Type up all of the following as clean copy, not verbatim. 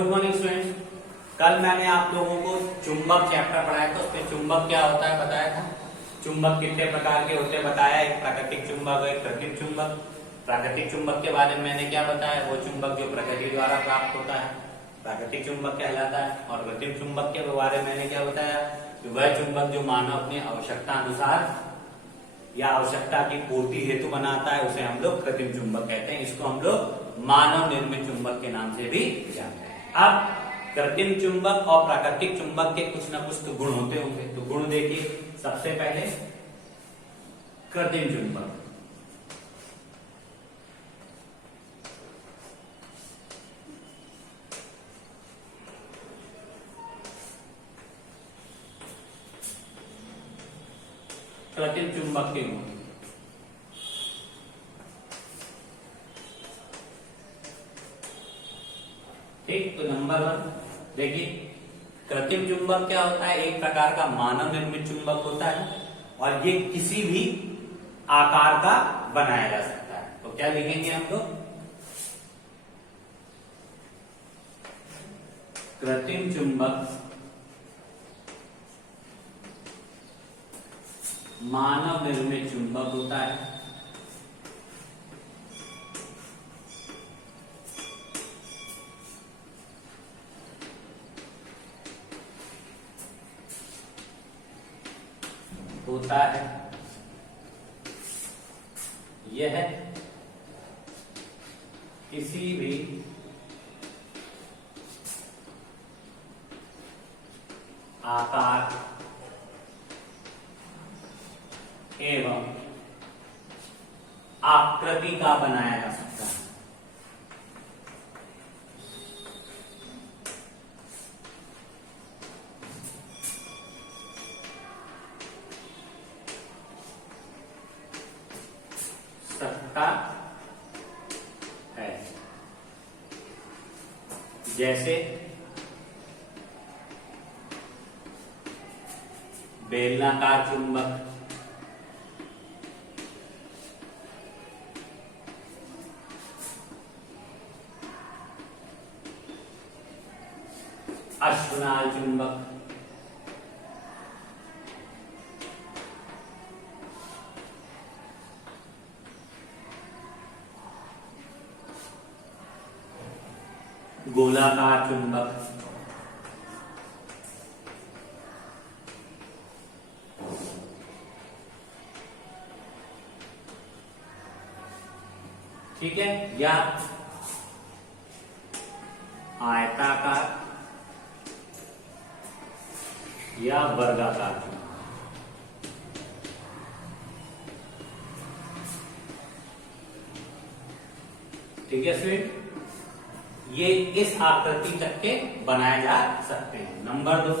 Good morning students. कल मैंने आप लोगों को चुंबक चैप्टर पढ़ाया था, उसमें चुंबक क्या होता है बताया था। चुंबक कितने प्रकार के होते हैं बताया, एक प्राकृतिक चुंबक, एक कृत्रिम चुंबक। प्राकृतिक चुंबक के बारे में मैंने क्या बताया, वो चुंबक जो प्रकृति द्वारा प्राप्त होता है प्राकृतिक चुंबक कहलाता है। और कृत्रिम चुंबक के बारे में मैंने क्या बताया कि वह चुंबक जो मानव अपनी आवश्यकता अनुसार या आवश्यकता की पूर्ति हेतु बनाता है उसे हम लोग कृत्रिम चुंबक कहते हैं। इसको हम लोग मानव निर्मित चुंबक के नाम से भी जानते हैं। अब कृत्रिम चुंबक और प्राकृतिक चुंबक के कुछ ना कुछ तो गुण होते होंगे, तो गुण देखिए। सबसे पहले कृत्रिम चुंबक, कृत्रिम चुंबक के गुण। ठीक, तो नंबर 1 देखिए, कृत्रिम चुंबक क्या होता है, एक प्रकार का मानव निर्मित चुंबक होता है और ये किसी भी आकार का बनाया जा सकता है। तो क्या लिखेंगे हम लोग, कृत्रिम चुंबक मानव निर्मित चुंबक होता है। यह किसी भी आकार एवं आकृति का बनाया जा सकता है। सकता है, जैसे बेलनाकार चुंबक, अश्वनाल चुंबक, गोलाकार चुंबक, ठीक है, या आयताकार या वर्गाकार चुंबक। ठीक है स्टूडेंट, ये इस आकृति तक के बनाए जा सकते हैं। नंबर 2,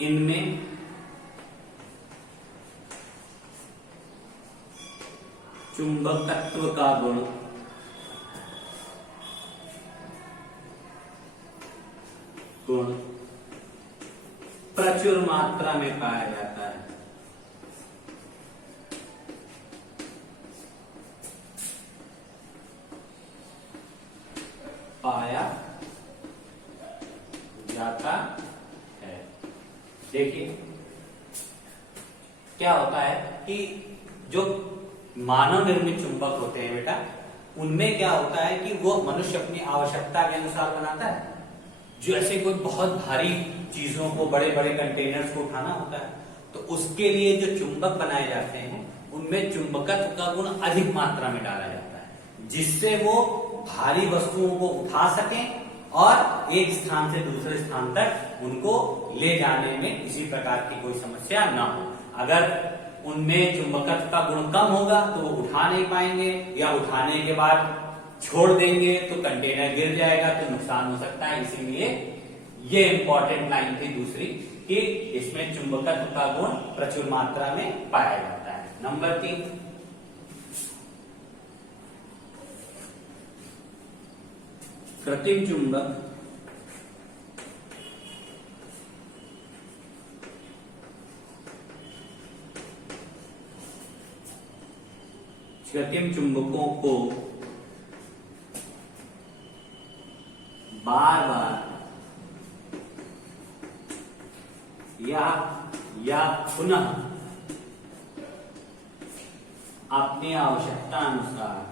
इनमें चुंबकत्व का गुण प्रचुर मात्रा में पाया जाता है। पाया जाता है। देखिए क्या होता है कि जो मानव निर्मित चुंबक होते हैं बेटा, उनमें क्या होता है कि वो मनुष्य अपनी आवश्यकता के अनुसार बनाता है। जो ऐसे कोई बहुत भारी चीजों को, बड़े बड़े कंटेनर्स को उठाना होता है, तो उसके लिए जो चुंबक बनाए जाते हैं उनमें चुंबकत्व का गुण अधिक मात्रा में डाला जाता है, जिससे वो भारी वस्तुओं को उठा सकें और एक स्थान से दूसरे स्थान तक उनको ले जाने में किसी प्रकार की कोई समस्या ना हो। अगर उनमें चुंबकत्व का गुण कम होगा तो वो उठा नहीं पाएंगे, या उठाने के बाद छोड़ देंगे तो कंटेनर गिर जाएगा तो नुकसान हो सकता है। इसीलिए ये इंपॉर्टेंट लाइन थी दूसरी कि इसमें चुंबकत्व का गुण प्रचुर मात्रा में पाया जाता है। नंबर 3, कृत्रिम चुंबक कृत्रिम चुंबकों को बार बार या पुनः अपनी आवश्यकता अनुसार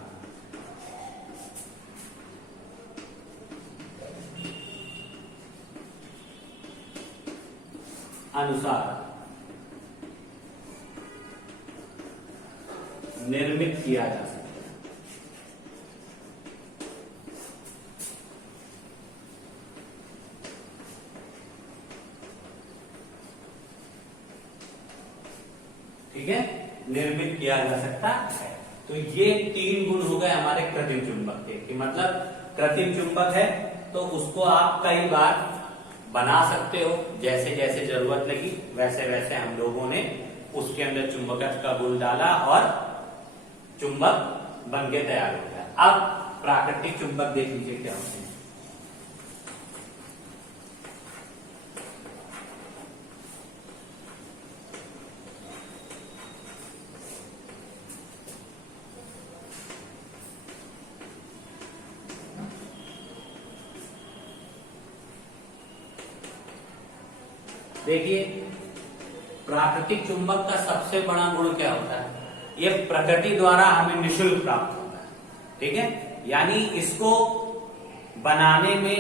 निर्मित किया जा सकता है। ठीक है, निर्मित किया जा सकता है। तो ये 3 गुण हो गए हमारे कृत्रिम चुंबक के, कि मतलब कृत्रिम चुंबक है तो उसको आप कई बार बना सकते हो, जैसे जैसे जरूरत लगी वैसे वैसे हम लोगों ने उसके अंदर चुंबकत्व का गुण डाला और चुंबक बन के तैयार हो गया। अब प्राकृतिक चुंबक देख लीजिए क्या होते हैं। देखिए, प्राकृतिक चुंबक का सबसे बड़ा गुण क्या होता है, ये प्रकृति द्वारा हमें निःशुल्क प्राप्त होता है। ठीक है, यानी इसको बनाने में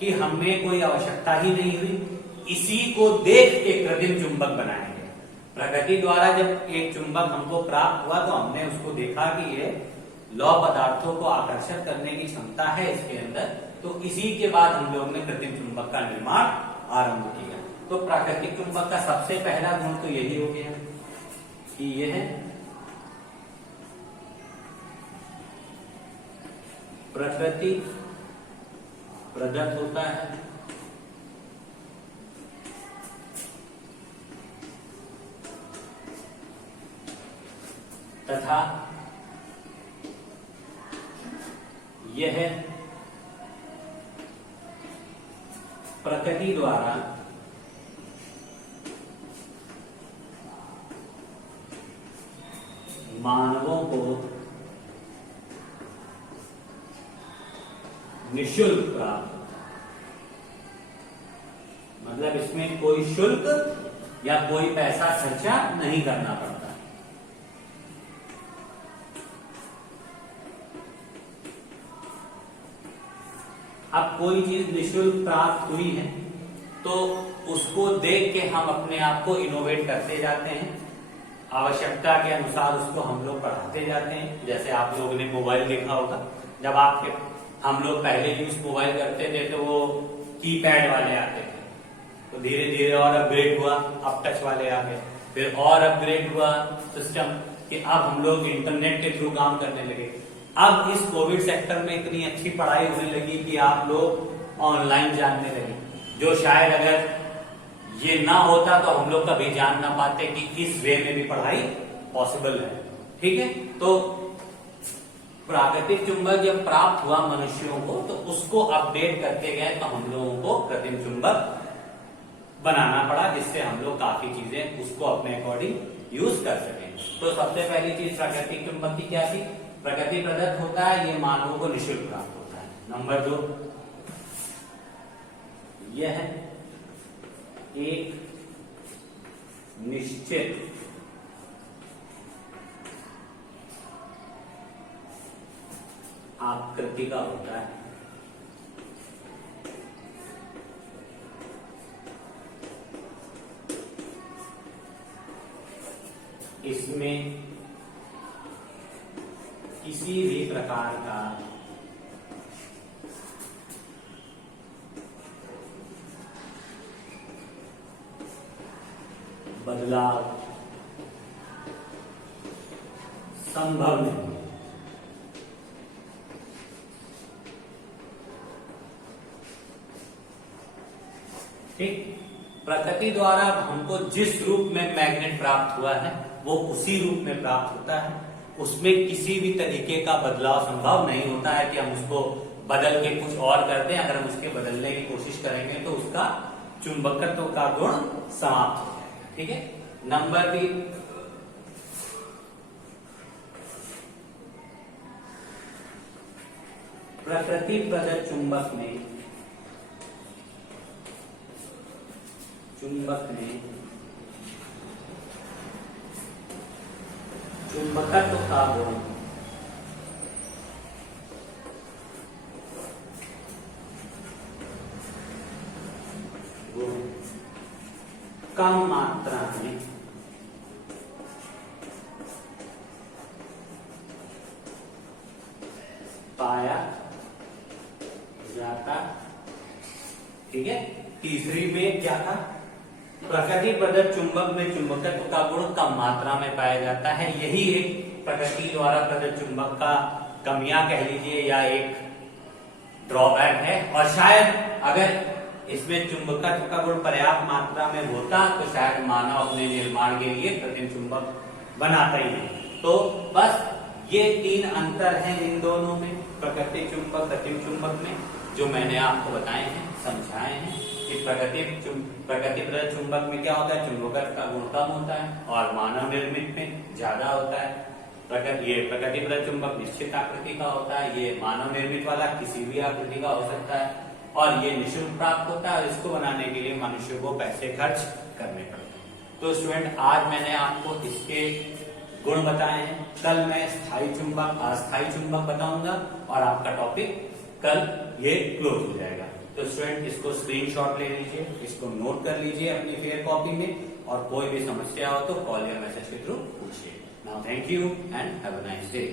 कि हमें कोई आवश्यकता ही नहीं हुई, इसी को देख के कृत्रिम चुंबक बनाया गया। प्रकृति द्वारा जब एक चुंबक हमको प्राप्त हुआ तो हमने उसको देखा कि ये लौ पदार्थों को आकर्षित करने की क्षमता है इसके अंदर, तो इसी के बाद हम लोग ने कृत्रिम चुंबक का निर्माण आरंभ किया। तो प्राकृतिक चुंबक का सबसे पहला गुण तो यही हो गया कि यह प्रकृति प्रदत्त होता है तथा यह प्रकृति द्वारा मानवों को निःशुल्क प्राप्त होता है। मतलब इसमें कोई शुल्क या कोई पैसा खर्चा नहीं करना पड़ता। अब कोई चीज निःशुल्क प्राप्त हुई है तो उसको देख के हम अपने आप को इनोवेट करते जाते हैं, आवश्यकता के अनुसार उसको हम लोग बढ़ाते जाते हैं। जैसे आप लोगों ने मोबाइल देखा होगा, जब हम लोग पहले यूज मोबाइल करते थे तो वो कीपैड वाले आते थे, तो धीरे धीरे और अपग्रेड हुआ, अब टच वाले आ गए, फिर और अपग्रेड हुआ सिस्टम कि अब हम लोग इंटरनेट के थ्रू काम करने लगे। अब इस कोविड सेक्टर में इतनी अच्छी पढ़ाई होने लगी कि आप लोग ऑनलाइन जानने लगे, जो शायद अगर ये ना होता तो हम लोग कभी जान ना पाते कि इस वे में भी पढ़ाई पॉसिबल है। ठीक है, तो प्राकृतिक चुंबक जब प्राप्त हुआ मनुष्यों को तो उसको अपडेट करते गए, तो हम लोगों को कृत्रिम चुंबक बनाना पड़ा, जिससे हम लोग काफी चीजें उसको अपने अकॉर्डिंग यूज कर सकें। तो सबसे पहली चीज प्राकृतिक चुंबक की क्या थी, प्रकृति प्रदत्त होता है, ये मानवों को निःशुल्क प्राप्त होता है। नंबर 2, यह एक निश्चित आकृति का होता है। इसमें किसी भी प्रकार का बदलाव संभव नहीं। ठीक, प्रकृति द्वारा हमको जिस रूप में मैग्नेट प्राप्त हुआ है वो उसी रूप में प्राप्त होता है, उसमें किसी भी तरीके का बदलाव संभव नहीं होता है कि हम उसको बदल के कुछ और कर दें। अगर हम उसके बदलने की कोशिश करेंगे तो उसका चुंबकत्व का गुण समाप्त हो जाएगा। ठीक है, नंबर 3, प्रकृति प्रदत्त चुंबक में चुंबक में चुंबकत्व का गुण कम मात्रा में पाया जाता। ठीक है, तीसरी में क्या था, प्रकृति प्रदत्त चुंबक में चुंबकत्व का गुण कम मात्रा में पाया जाता है। यही एक प्रकृति द्वारा प्रदत्त चुंबक का कमियां कह लीजिए या एक ड्रॉबैक है। और शायद अगर इसमें चुंबकत्व का गुण पर्याप्त मात्रा में होता तो शायद मानव अपने निर्माण के लिए कृत्रिम चुंबक बनाता ही नहीं। तो बस ये तीन अंतर हैं इन दोनों में, प्राकृतिक चुंबक कृत्रिम चुंबक में, जो मैंने आपको बताए हैं, समझाए हैं कि प्रकृति प्रदत्त चुंबक में क्या होता है, चुंबकत्व का गुण कम होता है और मानव निर्मित में ज्यादा होता है। ये प्रकृति प्रदत्त चुंबक निश्चित आकृति का होता है, ये मानव निर्मित वाला किसी भी आकृति का हो सकता है और ये निःशुल्क प्राप्त होता है। इसको बनाने के लिए मनुष्य को पैसे खर्च करने पड़ते हैं। तो स्टूडेंट, आज मैंने आपको इसके गुण बताए हैं। कल मैं स्थायी चुंबक अस्थायी चुंबक बताऊंगा और आपका टॉपिक कल ये क्लोज हो जाएगा। तो स्टूडेंट, इसको स्क्रीनशॉट ले लीजिए, इसको नोट कर लीजिए अपनी फेयर कॉपी में और कोई भी समस्या हो तो कॉल या मैसेज के थ्रू पूछिए। Now thank you and have a nice day.